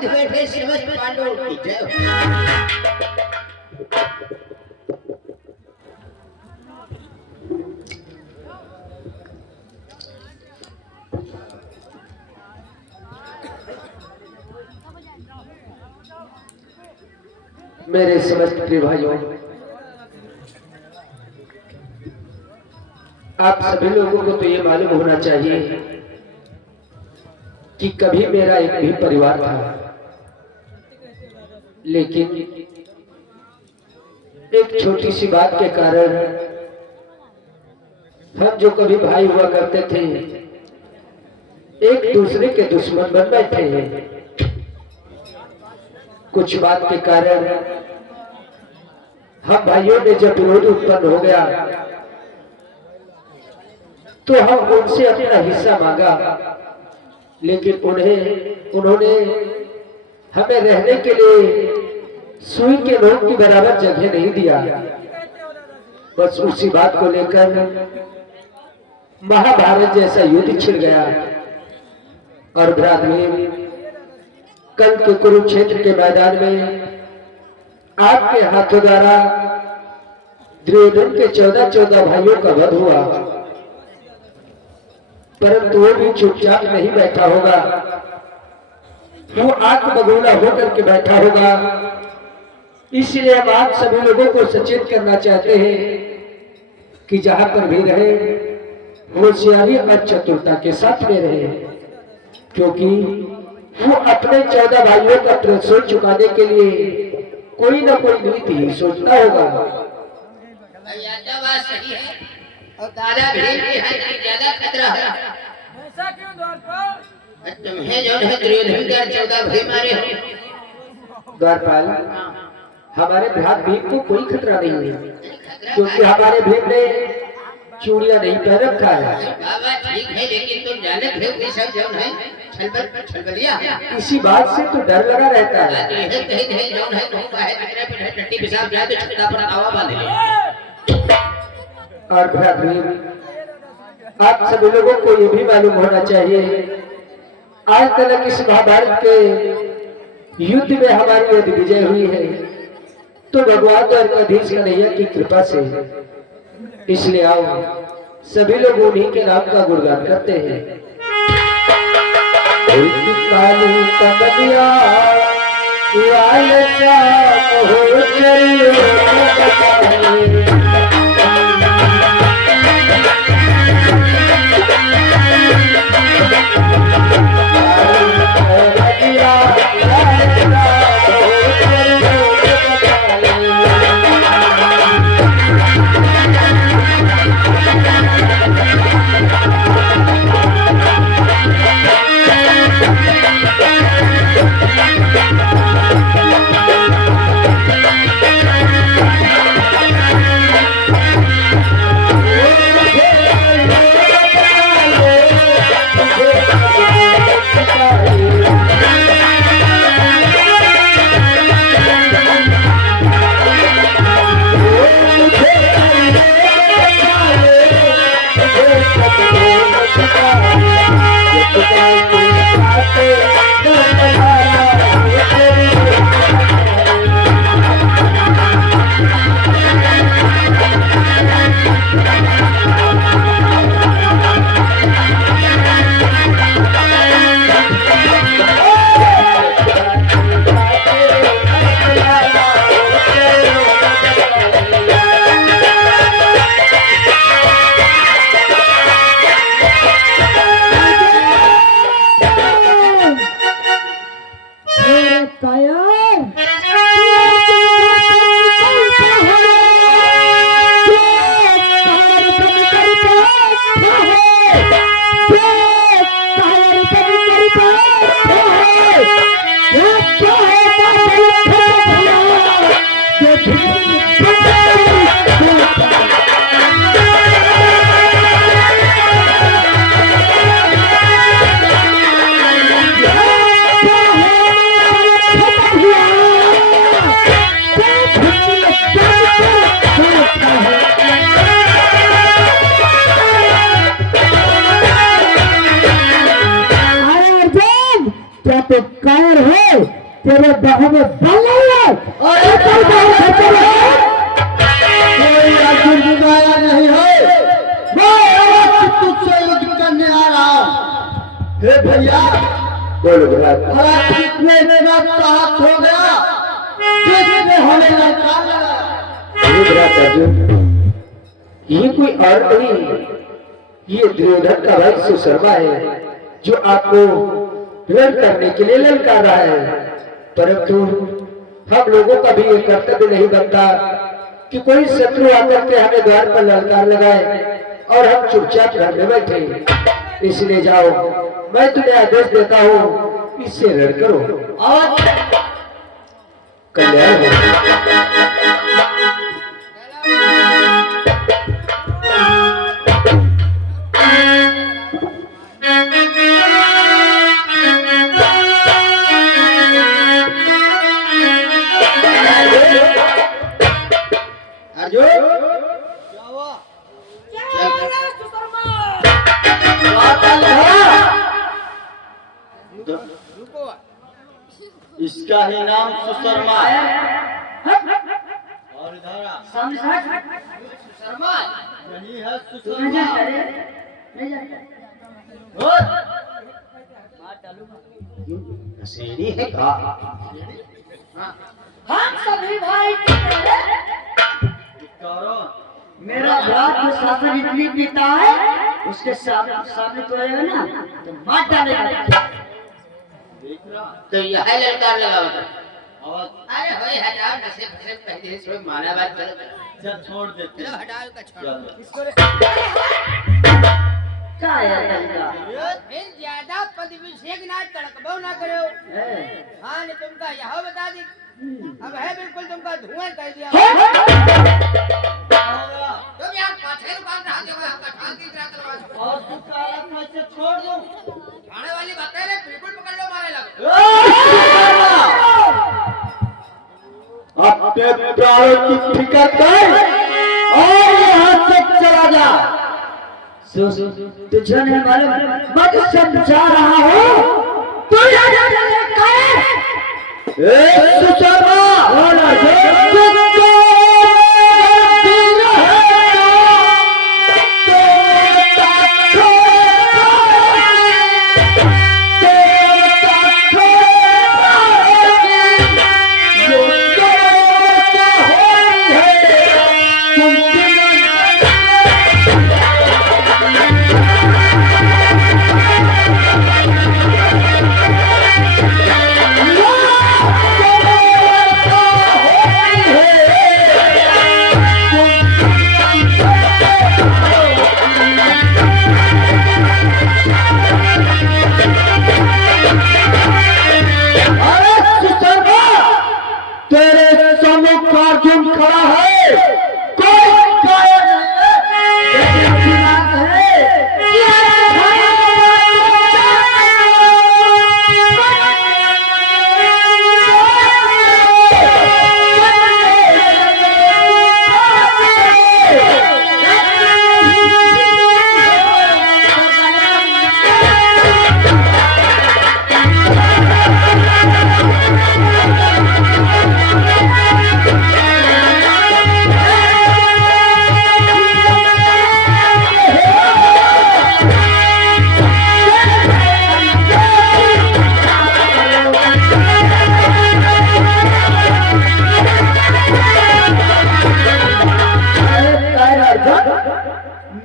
पंथ बैठे समस्त पांडवों की जय हो। मेरे समस्त प्रिय भाइयों, आप सभी लोगों को तो ये मालूम होना चाहिए कि कभी मेरा एक भी परिवार था, लेकिन एक छोटी सी बात के कारण हम जो कभी भाई हुआ करते थे एक दूसरे के दुश्मन बन बैठे हैं। कुछ बात के कारण हम भाइयों में जब विरोध उत्पन्न हो गया तो हम उनसे अपना हिस्सा मांगा, लेकिन उन्होंने हमें रहने के लिए सुई के नोक की बराबर जगह नहीं दिया। बस उसी बात को लेकर महाभारत जैसा युद्ध छिड़ गया और भ्रातृ कल के कुरुक्षेत्र के मैदान में आपके हाथों द्वारा दुर्योधन के 14 भाइयों का वध हुआ, परंतु वो भी चुपचाप नहीं बैठा होगा, वो आत्मबगुला होकर के बैठा होगा। इसलिए हम आप सभी लोगों को सचेत करना चाहते हैं कि जहां पर भी रहे होशियारी और चतुरता के साथ में रहे, क्योंकि वो अपने 14 भाइयों का प्रतिशोध चुकाने के लिए कोई ना कोई नीति ही सोचता होगा। सही है और दादा भी है कि ज्यादा खतरा है। ऐसा क्यों द्वारपाल? तुम्हें जो है दुर्योधन के 14 भाई मारे हो। द्वारपाल, हमारे भ्रात भीम को कोई खतरा नहीं है, क्योंकि हमारे भीम ने चूड़ियां नहीं पहन रखा है। बाबा ठीक है, लेकिन तुम जानते हो कि सब जौन है छलबलिया इसी बात से तो डर लगा रहता है। और भ्रातृ, आप सभी लोगों को ये भी मालूम होना चाहिए, आज तक इस महाभारत के युद्ध में हमारी यदि विजय हुई है तो भगवान द्वारकाधीश कन्हैया की कृपा से। इसलिए आओ सभी लोग उन्हीं के नाम का गुणगान करते हैं। काली कमलिया लाल श्याम हो तेरे बाहों में बल नहीं है और कोई अर्जुन बुलाया नहीं है, मैं अवश्य तुझसे युद्ध करने आ रहा हूं। हे भैया बोलो भला कितने मेरा साहस हो गया जिसने हमें ललकार लगा। ये कोई और नहीं, ये दुर्योधन का भाई सुशर्मा है जो आपको विरोध करने के लिए ललकार रहा है। परंतु हम लोगों का भी ये कर्तव्य नहीं बनता कि कोई शत्रु आकर के हमें द्वार पर ललकार लगाए और हम चुपचाप घर में बैठे। इसलिए जाओ, मैं तुम्हें आदेश देता हूँ, इससे लड़ करो और कल्याण इसका ही नाम सुशर्मा है। और इधर शर्मा यही है सुशर्मा। नशेड़ी है का? हम सभी भाई मेरा अपराध जो शासन इतनी पीता है उसके सामने तो है ना तो मार डालेगा। तो यह ललकार लगाओ। अरे भाई हटाओ, नशे फसे पहले से माना बात करो। चल छोड़ दे, चलो हटाओ का छोड़। क्या है लड़का? फिर ज्यादा पदविषेक ना तड़कबो ना करो। हाँ ने तुमका यह बता दी, अब है बिल्कुल तुमका धुआं कर दिया। तुम यार पाछे दुकान रहा देखो, हमका ठान की तरह तलवार और तू काला मैं छोड़ दूं। खाने वाली बातें रे बिल्कुल पकड़ लो, मारे लगो। अपने प्यारों की फिक्र कर और यहाँ से चला जा। तुझे नहीं मालूम, मैं तो समझा रहा हूँ। तू सुशर्मा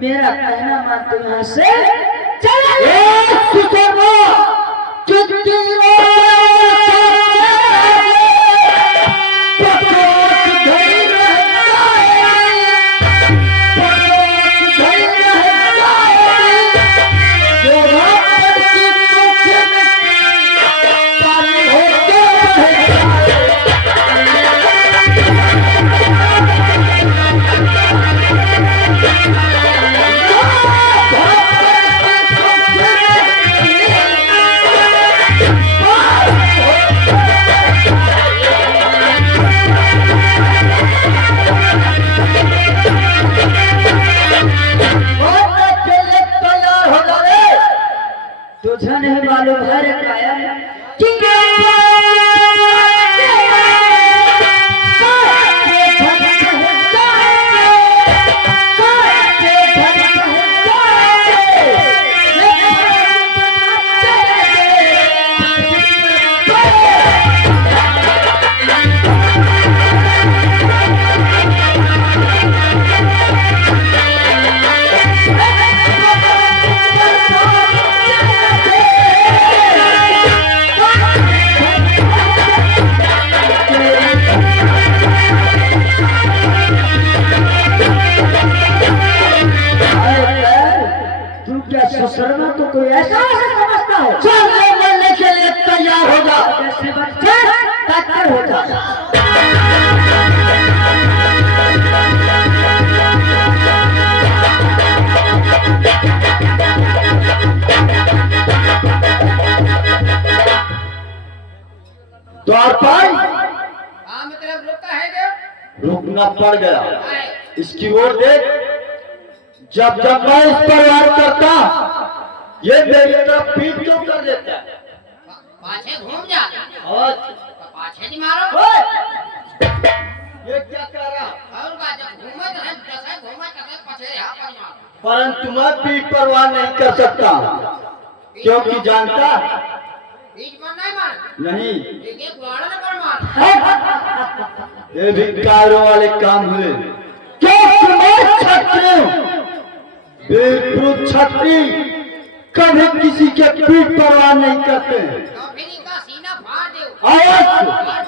मेरा कहना मान तुम यहाँ से द्वारपाल हाँ मतलब रुका है क्या? रुकना पड़ गया। आए। इसकी ओर देख। जब जब मैं इस पर वार करता ये मेरी तरफ पीठ क्यों कर देता है? पाछे घूम जा। और तो पाछे नहीं मारो। ओए! ये क्या कर रहा? और का जब घूमे तो है जैसे घूमे तैसे पाछे यहाँ पर मारो। परंतु मैं पीठ पर वार नहीं कर सकता, क्योंकि जानता बीच में नहीं मार। नहीं, एक गुआड़े पर मार। ये भिखारियों वाले काम हुए। क्यों मैं क्षत्रिय हूं? बिल्कुल छत्री कभी किसी के पीठ पर वार नहीं करते। तो फिर इनका सीना फाड़ दो। अवश्य।